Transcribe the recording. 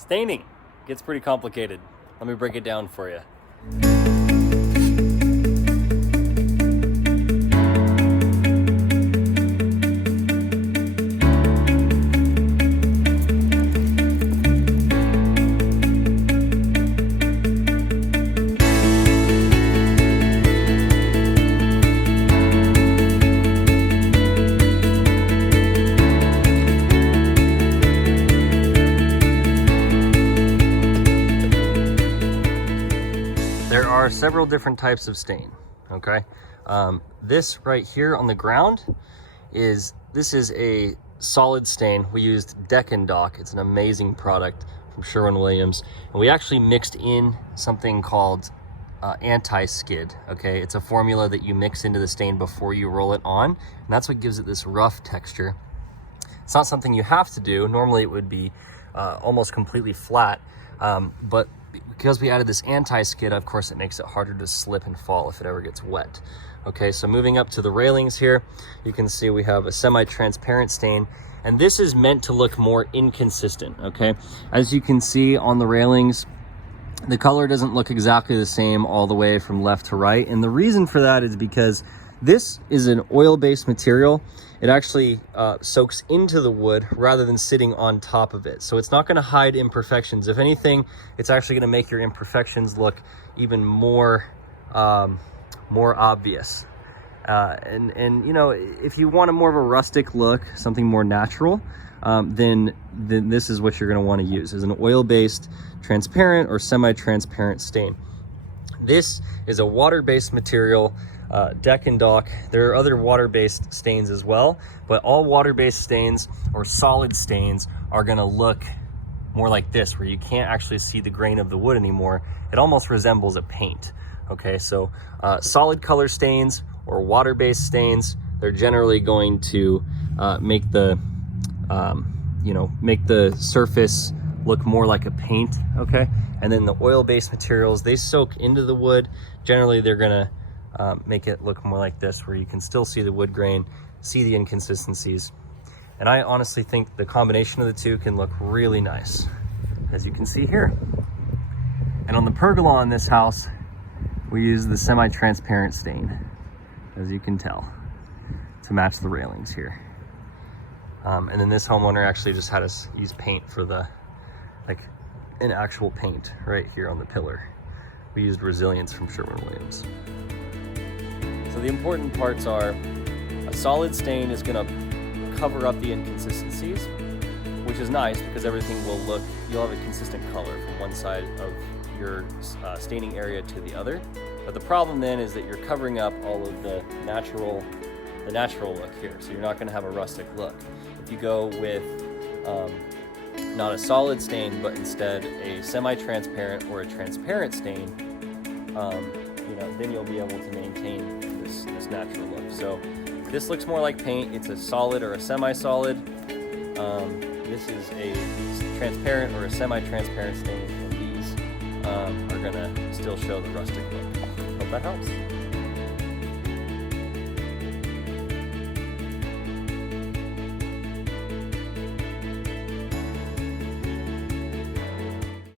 Staining gets pretty complicated. Let me break it down for you. There are several different types of stain, okay? This right here on the ground this is a solid stain. We used Denatured. It's an amazing product from Sherwin-Williams. And we actually mixed in something called anti-skid, okay? It's a formula that you mix into the stain before you roll it on, and that's what gives it this rough texture. It's not something you have to do. Normally it would be almost completely flat, but because we added this anti-skid, of course, it makes it harder to slip and fall if it ever gets wet. Okay, so moving up to the railings here, you can see we have a semi-transparent stain, and this is meant to look more inconsistent, okay? As you can see on the railings, the color doesn't look exactly the same all the way from left to right, and the reason for that is because this is an oil-based material. It actually soaks into the wood rather than sitting on top of it. So it's not gonna hide imperfections. If anything, it's actually gonna make your imperfections look even more obvious. And you know, if you want a more of a rustic look, something more natural, then this is what you're gonna wanna use, is an oil-based transparent or semi-transparent stain. This is a water-based material, Denatured. There are other water-based stains as well, but all water-based stains or solid stains are gonna look more like this, where you can't actually see the grain of the wood anymore. It almost resembles a paint. Okay, so solid color stains or water-based stains, they're generally going to make the make the surface look more like a paint. Okay, and then the oil-based materials, they soak into the wood. Generally, they're gonna make it look more like this, where you can still see the wood grain, see the inconsistencies. And I honestly think the combination of the two can look really nice, as you can see here. And on the pergola in this house, we use the semi-transparent stain, as you can tell, to match the railings here. And then this homeowner actually just had us use paint for an actual paint right here on the pillar. We used Resilience from Sherwin-Williams. So the important parts are, a solid stain is gonna cover up the inconsistencies, which is nice because everything will look, you'll have a consistent color from one side of your staining area to the other. But the problem then is that you're covering up all of the natural look here. So you're not gonna have a rustic look. If you go with not a solid stain, but instead a semi-transparent or a transparent stain, then you'll be able to maintain this natural look. So this looks more like paint. It's a solid or a semi-solid. This is a transparent or a semi-transparent stain, and these are gonna still show the rustic look. Hope that helps.